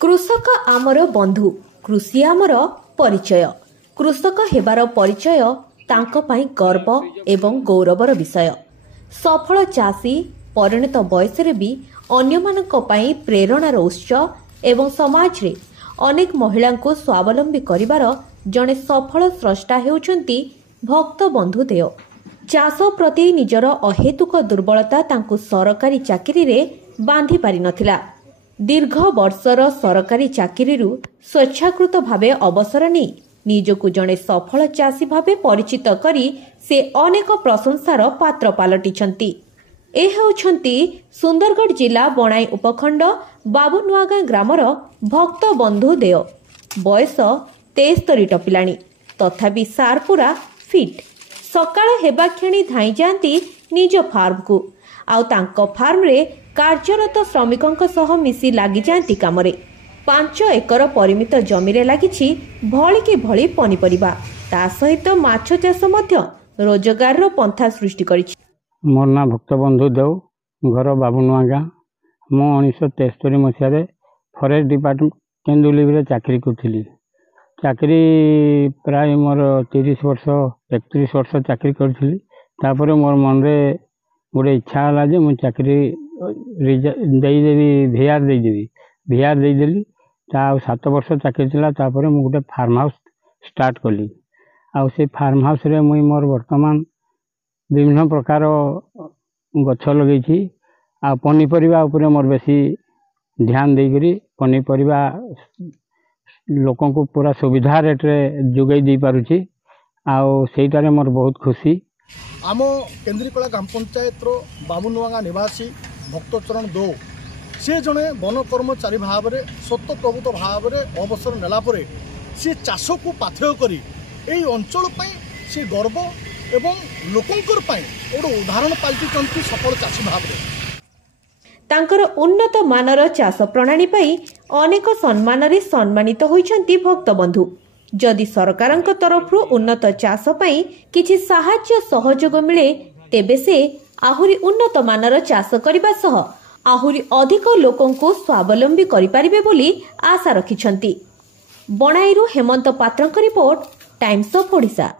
कृषक आमर बंधु कृषि आमर परिचय कृषक हेबार परिचय तांको पाई गर्व एवं गौरवर विषय सफल चाषी परिणत बयस भी अन्यमानक पाई प्रेरणार उत्स एवं समाज रे अनेक महिला को स्वावलंबी करिवार जड़े सफल स्रष्टा हेउछंती भक्त बंधु देव। चाष प्रति निजर अहेतुक दुर्बलता तांको सरकारी चाकरी रे बांधी पारि नथिला। दीर्घ वर्षर सरकारी चाकरी स्वेच्छाकृत भावे अवसर नहीं निजकु जड़े सफल चाषी भावे परिचित करी से अनेक प्रशंसार पात्र पलटिछंती। ए हेउछंती सुंदरगढ़ जिला बनाई उपखंड बाबुनुआगां ग्रामर भक्त बंधु देव। बयस 73 टपिलाणी तथापि सार पूरा फिट। सकाळ हेबा क्षणी धाई जाती निज फार्म को आउ तांको फार्म रे कार्यरत श्रमिकों सह मिसी लगी जाती कामरे। 5 एकर परिमित जमी रे लागिछि भळिकी भळि पनिपरिबा ता सहित माछ चाष मध्य रोजगार रो पंथा सृष्टि करिछि। मोर ना भक्त बंधु देव घर बाबुनुआगां मु 1973 मसीह फरेस्ट डिपार्टमेंट केन्दुलिबे चाकरी करी चाकरी प्राय मोर 30 वर्ष 31 वर्ष चाकरी करी तापर मोर मन रे गोटे इच्छा है जे मुझे चाकरी देदेवी भिआर देदेली 7 वर्ष चाकरी चला तापर मु गोटे फार्म हाउस स्टार्ट कली। आ से फार्म हाउस रे मुई मोर वर्तमान विभिन्न प्रकार गछ लगे आ पनीपरिया उपरे मोर बेसी ध्यान देकरी पनीपरिया लोकों को पूरा सुविधा रेट रे जोगाई दे पारुछि आउ सेटारे मोर बहुत खुशी। आम केन्द्रीकला ग्राम पंचायत बाबुनुआगां निवासी भक्तचरण दो से जड़े वन कर्मचारी भाव में सत प्रभुत भाव में अवसर नेला सी चाष को पाथेय करी एई अंचल से गर्व एवं लोकंकर गोटे उदाहरण पाल्टी सफल चाषी भाव में। तांकर उन्नत मानर चाष प्रणाली पाई अनेक सम्मान रे सम्मानित होइछंती भक्त बंधु। जदि सरकारक तरफ उन्नत चाष पाई किछि साहाय्य सहयोग मिले तेबे से आहुरी उन्नत मानर चाष करिबा सह आहुरी अधिक लोकों को स्वावलंबी करि परिबे बोली आशा रखिछंती। बनाईरू हेमंत पात्रक रिपोर्ट, टाइम्स ऑफ ओडिशा।